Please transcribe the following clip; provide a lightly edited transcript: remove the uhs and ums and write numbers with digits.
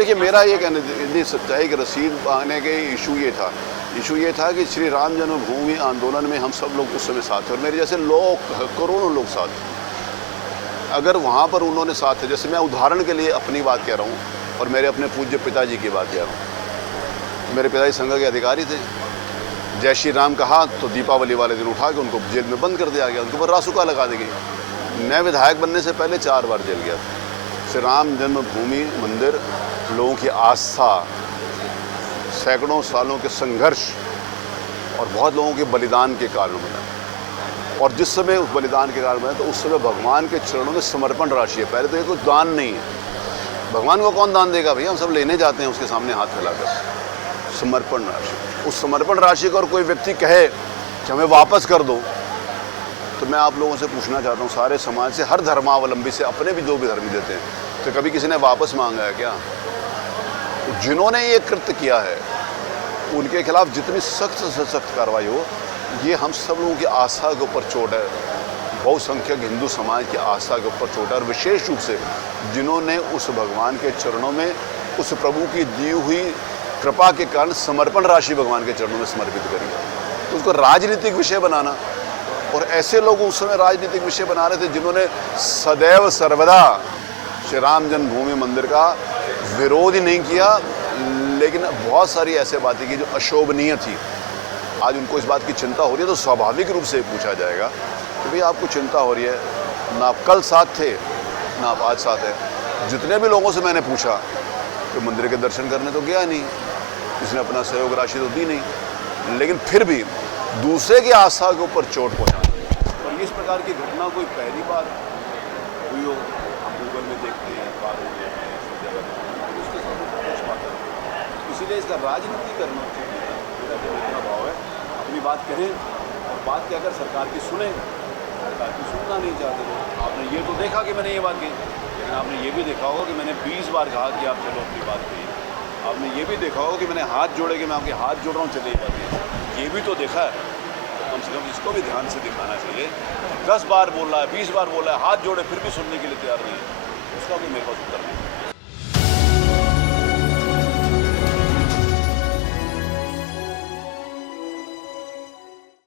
देखिए, मेरा ये कहना सच्चाई कि रसीद मांगने के इशू ये था कि श्री राम जन्मभूमि आंदोलन में हम सब लोग उस समय साथ थे और मेरे जैसे लोग, करोड़ों लोग साथ थे। अगर वहाँ पर उन्होंने साथ थे, जैसे मैं उदाहरण के लिए अपनी बात कह रहा हूँ और मेरे अपने पूज्य पिताजी की बात कह रहा हूँ। मेरे पिताजी संघ के अधिकारी थे। जय श्री राम कहा तो दीपावली वाले दिन उठा के उनको जेल में बंद कर दिया गया, उनके ऊपर रासुका लगा दी गई। मैं विधायक बनने से पहले 4 बार जेल गया था। श्री राम जन्मभूमि मंदिर लोगों की आस्था, सैकड़ों सालों के संघर्ष और बहुत लोगों के बलिदान के कारण बना। और जिस समय उस बलिदान के कारण बना तो उस समय भगवान के चरणों में समर्पण राशि है। पहले तो ये कोई दान नहीं है, भगवान को कौन दान देगा भैया, हम सब लेने जाते हैं उसके सामने हाथ फैलाकर। समर्पण राशि, उस समर्पण राशि को और कोई व्यक्ति कहे कि हमें वापस कर दो, तो मैं आप लोगों से पूछना चाहता हूँ, सारे समाज से, हर धर्मावलंबी से, अपने भी जो भी धर्म देते हैं, तो कभी किसी ने वापस मांगा है क्या? जिन्होंने ये कृत्य किया है उनके खिलाफ जितनी सख्त से सख्त कार्रवाई हो। ये हम सब लोगों की आस्था के ऊपर चोट है, बहुसंख्यक हिंदू समाज की आस्था के ऊपर चोट है। और विशेष रूप से जिन्होंने उस भगवान के चरणों में उस प्रभु की दी हुई कृपा के कारण समर्पण राशि भगवान के चरणों में समर्पित करी, तो उसको राजनीतिक विषय बनाना। और ऐसे लोग उस समय राजनीतिक विषय बना रहे थे जिन्होंने सदैव सर्वदा श्री राम जन्मभूमि मंदिर का विरोध ही नहीं किया, लेकिन बहुत सारी ऐसे बातें की जो अशोभनीय थी। आज उनको इस बात की चिंता हो रही है, तो स्वाभाविक रूप से पूछा जाएगा कि भाई आपको चिंता हो रही है, ना आप कल साथ थे ना आप आज साथ हैं। जितने भी लोगों से मैंने पूछा कि मंदिर के दर्शन करने तो गया नहीं, किसी ने अपना सहयोग राशि तो दी नहीं, लेकिन फिर भी दूसरे की आस्था के ऊपर चोट पहुँचाना। और इस प्रकार की घटना कोई पहली बार हुई हो, हम गूगल में देखते हैं, बात होते हैं, उसके साथ कुछ बात है। इसीलिए इसका राजनीति करना चाहिए। मेरा जो इतना भाव है, अपनी बात करें और बात कहकर सरकार की सुने। सरकार की सुनना नहीं चाहते लोग। आपने ये तो देखा कि मैंने ये बात कही, लेकिन आपने ये भी देखा होगा कि मैंने 20 बार कहा कि आप चलो अपनी बात कहिए। आपने ये भी देखा होगा कि मैंने हाथ जोड़े कि मैं आपके हाथ जोड़ रहा हूँ, चलिए बात कहिए। ये भी तो देखा है, तो कम से कम इसको भी ध्यान से दिखाना चाहिए। 10 बार बोल रहा है, 20 बार बोल रहा है, हाथ जोड़े फिर भी सुनने के लिए तैयार नहीं है, उसका भी मेरे पास उत्तर नहीं है।